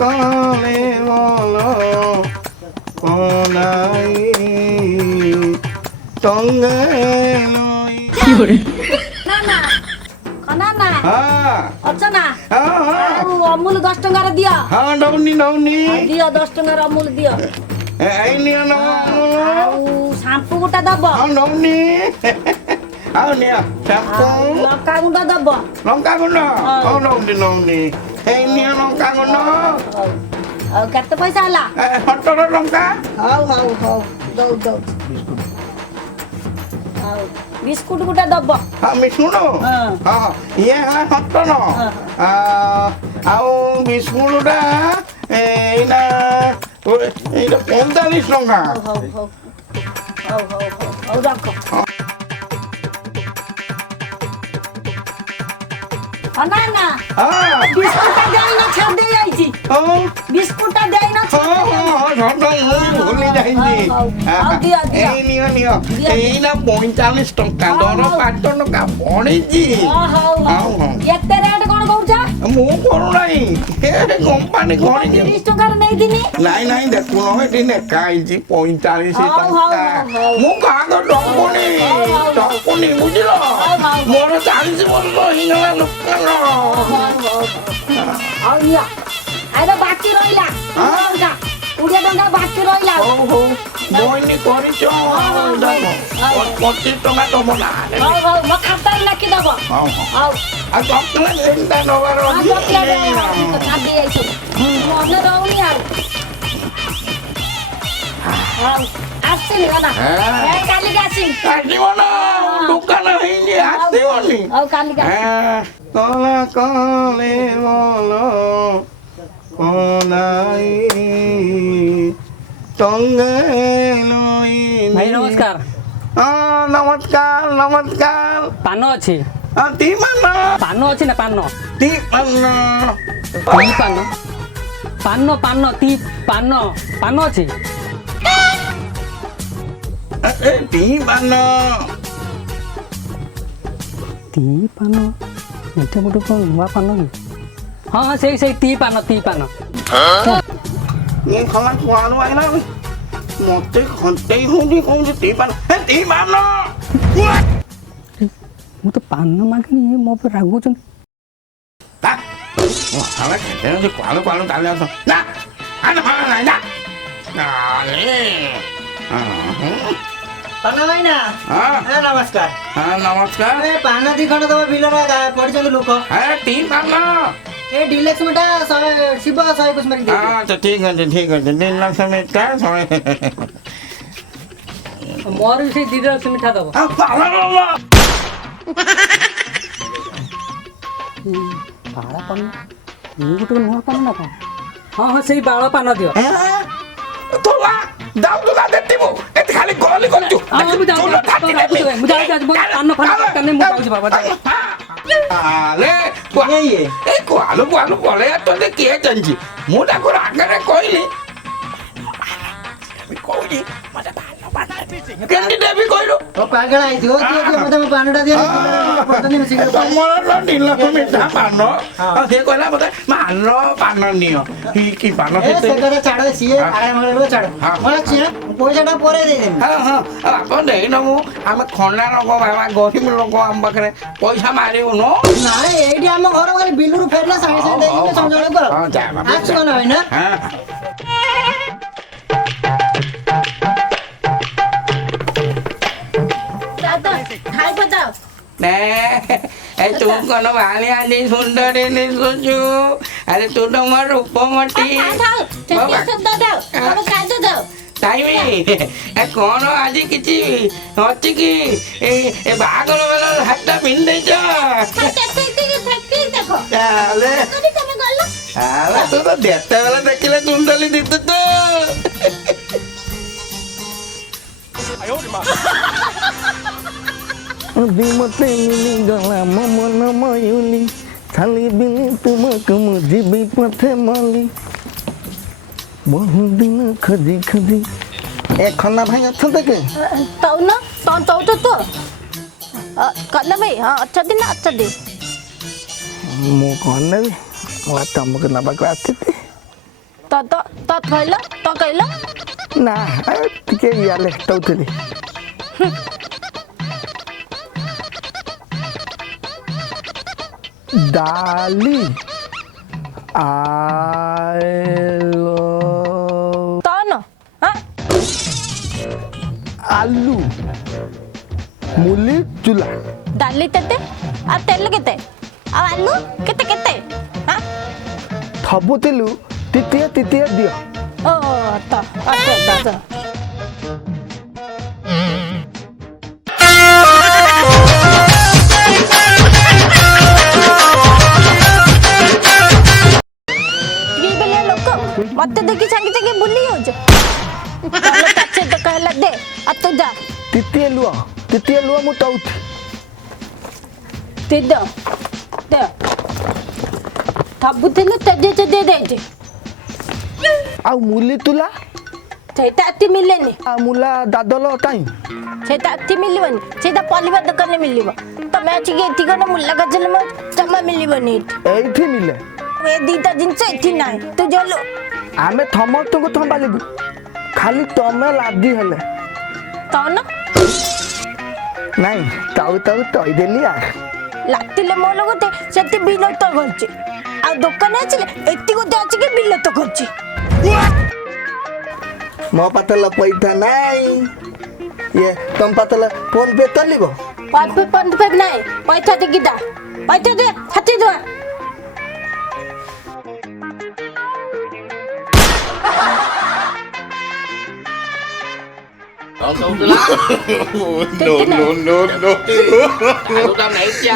কলে বলো কোনাই সঙ্গে লই না না খানা না হ্যাঁ আচ্ছা না হ্যাঁ হ্যাঁ ଆଉ ଅମୁଲ 10 ଟଙ୍କାର ଦିଅ হ্যাঁ নৌনি নৌনি ଦିଅ 10 ଟଙ୍କାର ଅମୁଲ ଦିଅ এই নিয়ে নাও ଆଉ ସାମ୍ପୁ ଗୋଟେ ଦବ ହଁ ନଉନି ଆଉ ନିଅ ଶ୍ୟାମ୍ପୁ ଆଉ ଲଙ୍କା ଗୁଣ୍ଡ ଦବ ଲଙ୍କା ଗୁଣ୍ଡ ହଉ ନଉନି ନଉନି ଏଇ ନିଅ ଲଙ୍କା ଗୁଣ୍ଡ ହଉ ଆଉ କେତେ ପଇସା ହେଲା 17 ଟଙ୍କା ହଉ ହଉ ହଉ ଦଉ ଦଉ ଆଉ ବିସ୍କୁଟ ଗୋଟେ ଦବ ହଁ ମିଶୁଣ ହଁ ଇଏ ହେଲା 17 ଆଉ ବିସ୍କୁଟଟା ଏଇନା 45 ଟଙ୍କା ହଉ ହଉ ହଉ ହଉ ହଉ ହଉ ରଖ ନା ନା ହଁ ବିସ୍କୁଟଟା ଦେଇନ ଛାଡି ଦେଇ ଯାଇଛି ହଁ ବିସ୍କୁଟଟା ଦେଇନ ହଁ ହଁ ଭୁଲି ଯାଇଛି ଆଉ ଦିଅ ଦିଅ ଏଇ ନିଅ ନିଅ ଏଇନା 45 ଟଙ୍କା ଦର 5 ଟଙ୍କା ପଡିଛି ହଉ ହଉ ଏତେ ରେଟ୍ କଣ କହୁଛ ମୁଁ କରୁନାହିଁ କମ୍ପାନୀ କରିଛି 30 ଟଙ୍କାର ନେଇଥିନି ନାଇଁ ନାଇଁ ଦେଖୁନ ଏଠି ଲେଖା ହେଇଛି 45 ହଉ, ଟଙ୍କା ହଉ। ମୁଁ କାହାକୁ ଟଙ୍କୁନି ଟଙ୍କୁନି ବୁଝିଲ ମୋର 40 ବର୍ଷ ହେଇଗଲା ଦୋକାନ ଆଉ ନିଅ ଆଇର ବାକି ରହିଲା 20 ଟଙ୍କା ବାକି ରହିଲା ହଉ ହଉ ବଇନି କରିଛ 25 ଟଙ୍କା ତମ ନାଁରେ ହଉ ହଉ ମୋ ଖାତାରେ ଲେଖି ଦବ ହଉ ହଉ ହଉ ଆଉ ଚକଲେଟ ତିନିଟା ନବାର ଅଛି ଛାଡି ଯାଇଛି ମନେ ରହୁନି ଆଉ ହଉ ଆସିନି ନା କାଲିକି ଆସିନି ଆସିବ ନା ଦୋକାନ ହେଇନି ଆସିବନି ହଉ କାଲିକି କଲା କଲେ বলো কোনাই সঙ্গে লই ভাই নমস্কার নমস্কার নমস্কার পান ଅଛି তি মান ପାନ ଅଛି ନା ପାନ তি মান ତି ପାନ ପାନ ପାନ ତି ପାନ ପାନ ଅଛି তি মান ତି ପାନ ଏଇଟା ଗୋଟେ କ'ଣ ନୂଆ ପାନ କି ହଁ ହଁ ସେଇ ସେଇ ତି ପାନ ଇଏ ଖଲା କୁଆଡୁ ଆଇଲା ମତେ ଖଣ୍ଟେଇ ହଉନି କହୁଛି ତି ମାନ ମୁଁ ତ ପାନ ମାଗିନି ଇଏ ମୋ ଉପରେ ରାଗୁଛନ୍ତି କୁଆଡୁ କୁଆଡୁ ତାହେଲେ ଆସ ନା ନାଇଁ ନା ପାନ ଭାଇନା ନମସ୍କାର ନମସ୍କାର ପାନ ଦି ଖଣ୍ଡ ତମ ବିଲରେ ପଡିଛନ୍ତି ଲୋକ ତି ମାନ ଏ ଡିଲେକ୍ସ ମିଠା 100 ଶିବ 121 ମାରି ଦେଇଛି আচ্ছা ঠিক আছে 3 লাখ মিঠা ମୋର ବି ସେଇ 2 ରସ ମିଠା ଦବ ପାଳ ପାନ ଇଏ ଗୋଟେ ନୂଆ ପାନ ନା କ'ଣ ହଁ ହଁ ସେଇ ବାଳ ପାନ ଦିଅ তোলা দাও তোলা দেতিব এতে খালি গলি গলি ମୁଁ ଯାଉଛି ପାନ ଫାନ ଦରକାର ନାହିଁ ମୁଁ ଯାଉଛି ବାବା আলে এই কোয়ালু কোয়ালু বলে তোদের কে জানছি মু তাকে আগে কইলি আমি কইলি মতে ভালো পান কেন্দি দেবি কইলো ଓ ପାଗଳ ଆଇଥିବ କିଏ କିଏ ମତେ ପାନଟା ଦିଅ ପଡୁଛନ୍ତି ମିଶିକି ତମର ଦିନ ମିଠା ପାନ ଆଉ ସେ କହିଲା ମତେ ମାନ ପାନ ନିଅ କି ପାନ ଏ ସେ କଥା ଛାଡ ସିଏ ଆରାମ କରିବ ଛାଡ ମୋର ପଇସାଟା ପରେ ଦେଇଦେବି ହଁ ହଁ ଆପଣ ଦେଇନ ମୁଁ ଆମେ ଖଣ୍ଡା ଲୋକ ବାବା ଗରିବ ଲୋକ ଆମ ପାଖରେ ପଇସା ମାରିବୁନୁ ନାଇଁ ଏଇଠି ଆମ ଘର ଖାଲି ବିଲରୁ ଫେରିଲା ସାଙ୍ଗେ ସାଙ୍ଗେ ଦେଇଦେବି ସଞ୍ଜବେଳକୁ ଆସିବ ନା ଭାଇନା ଖାଇବ ଯାଅ ତୁ କଣ ବାଣି ଆଜି ସୁନ୍ଦରୀ ଦିଶୁଛୁ ଆରେ ତୁ ତ ମୋର ରୂପମଟି କଣ ଆଜି କିଛି ଅଛି କି ବାହାଘର ବେଳ ହାତଟା ପିନ୍ଧି ଦେଇଛ ତୁ ତ ଯେତେବେଳେ ଦେଖିଲେ ସୁନ୍ଦରୀ ଦିଶୁଛୁ ମତେ ମିଳିଗଲା ମୋ ମନ ମୟୁଲି ଖାଲି ବିନି ତୁମକୁ ମୁଁ ଯିବି ପଥେ ମଲି ବହୁ ଦିନ ଖୋଜି ଖୋଜି ଏ ଖନ୍ନା ଭାଇ ଅଛନ୍ତି କି ତଉନ ତଉଛ ତୁ କନ୍ନା ଭାଇ ହଁ ଅଛନ୍ତି ନା ଅଛନ୍ତି ମୁଁ କ'ଣ ନେବି ମୁଁ ତମକୁ ନେବାକୁ ଆସିଛି ତ କହିଲ ତ କହିଲ ନା ଟିକେ ଇଆଲେ ଦଉଥିଲି ଡାଲି ଆଳୁ ତ ନ ହଁ ଆଲୁ ମୁଲି ଚୁଲା ଡାଲି କେତେ ଆଉ ତେଲ କେତେ ଆଉ ଆଲୁ କେତେ କେତେ ହଁ ସବୁଥିଲୁ ଟିଟିଏ ଟିଟିଏ ଦିଅ ଓ ତ ଆଚ୍ଛା मत देखी संगे संगे भूली हो जो चलो तचे तो कहला दे अब तो जा ଟିଟିଏ ଲୁହ ମୁଁ ଦଉଚି ते दो दे ସବୁଥିଲେ ତେଜେ ତେଜେ ଦେଇଛି ଆଉ ମୁଲି ତୁଲା ସେଇଟା ଏଠି ମିଲେନି ଆଉ ମୁଲା ଦାଦଲ କାଇଁ ସେଇଟା ଏଠି ମିଳିବନି ସେଇଟା ପରିବା ଦୋକାନରେ ମିଳିବ ତମେ ଆସିକି ଏଠି କଣ ମୁଲା ଗଛରେ ଜମା ମିଳିବନି ଏଇଠି ମିଲେ ଏ ଦିଟା ଜିନିଷ ଏଠି ନାହିଁ ତୁ ଜଲୁ ଆମେ ସମସ୍ତଙ୍କୁ ସମ୍ଭାଳିବୁ ଖାଲି ତମେ ଲାଦି ହେଲେ ତନ ନାଇଁ ତାଉ କହିଦେଲି ଆ ଲାତିଲେ ମୋ ଗୋଟେ ସେଠି ବିଲତ କରୁଛି ଆଉ ଦୋକାନ ଆସିଲେ ଏଠି ଗୋଟେ ଆସିକି ବିଲତ କରୁଛି ମୋ ପାଖରେ ପଇସା ନାଇଁ ଇଏ ତମ ପାଖରେ ଫୋନ ପେ ଚାଲିବ ଫୋନ ପେ ନାହିଁ ପଇସା ଟିକେ ଦା ପଇସା ଦେ ହାତି ଦବା Con sâu lá. No, no, no, no. Lúc đó nãy cha.